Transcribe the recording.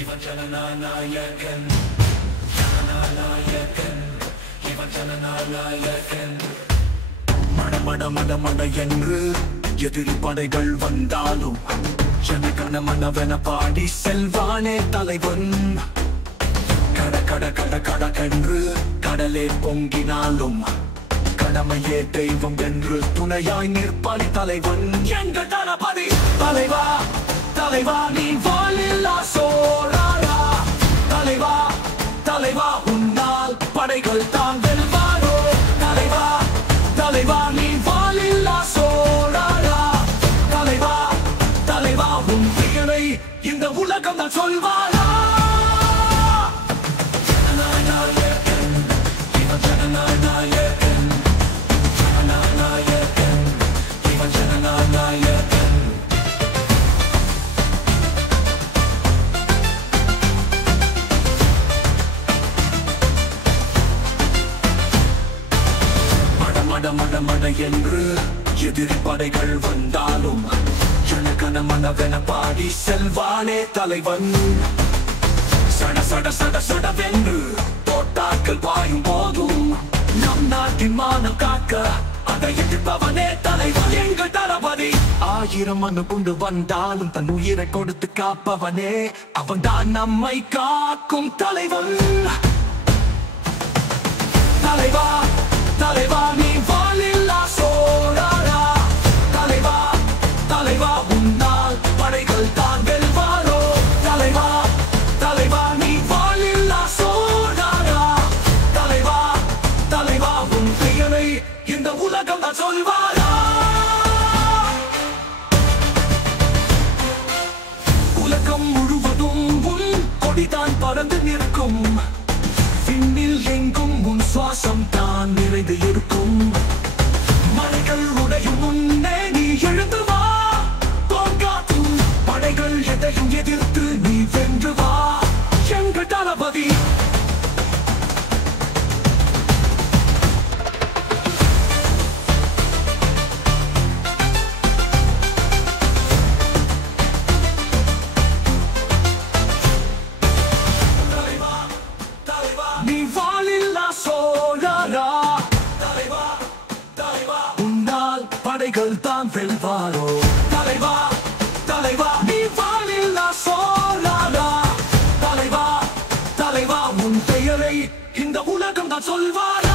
இவன் ஜனநாயகன், ஜனநாயகன், இவன் ஜனநாயகன். மட மட மட மட என்று எதிரி படைகள் வந்தாலும் ஜனகண மனவென பாடி செல்வானே தலைவன். கட கட கட கடகென்று கடலே பொங்கினாலும் கடமையே தெய்வம் என்று துணையாய் நிற்பானே தலைவன். எங்கள் தளபதி தலைவா, தலைவா நீ வாழில்லா சோழரா. தலைவா, தலைவா உன்னால் படைகள் தான் வெல்வாரோ. தலைவா, தலைவா நீ வாழில்லா சோழரா. தலைவா, தலைவா உன் பெயரை இந்த உலகம் தான் சொல்வாரா. ஜனநாயகன், இவன் ஜனநாயகன், ஜனநாயகன், இவன் ஜனநாயகன். மட மட மட என்று எதிரி படைகள் வந்தாலும் ஜனகண மனவென பாடி செல்வானே தலைவன். சட சட சட சடவென்று தோட்டாக்கள் பாயும் போதும் நம் நாட்டின் மானம் காக்க அதை எதிர்ப்பவனே தலைவன். எங்கள் தளபதி ஆயிரம் மனு கொண்டு வந்தாலும் தன் உயிரை கொடுத்து காப்பவனே அவன் தான் நம்மை காக்கும் தலைவன். தலைவா, தலைவா நீ வாழில்லா சோழரா. தலைவா, தலைவா உன்னால் படைகள் தான் வெல்வாரோ. தலைவா, தலைவா நீ வாழில்லா சோழரா. தலைவா, தலைவா உன் பெயரை இந்த உலகம் தான் சொல்வாரா. உலகம் முழுவதும் உன் கொடிதான் பறந்து நிற்கும். விண்ணில் எங்கும் உன் சுவாசம் தான் நிறைந்து இருக்கும். மலைகள் உடையும் முன்னே நீ எழுந்து வா. தோற்காற்றும் படைகள் எதையும் எதிர்த்து நீ வென்று வா. எங்கள் தளபதி நீ வாழில்லா சோழரா. தலைவா, தலைவா உன்னால் படைகள் தான் வெல்வாரோ. தலைவா, தலைவா நீ வாழில்லா சோழரா. தலைவா, தலைவா உன் பெயரை இந்த உலகம் தான் சொல்வாரா.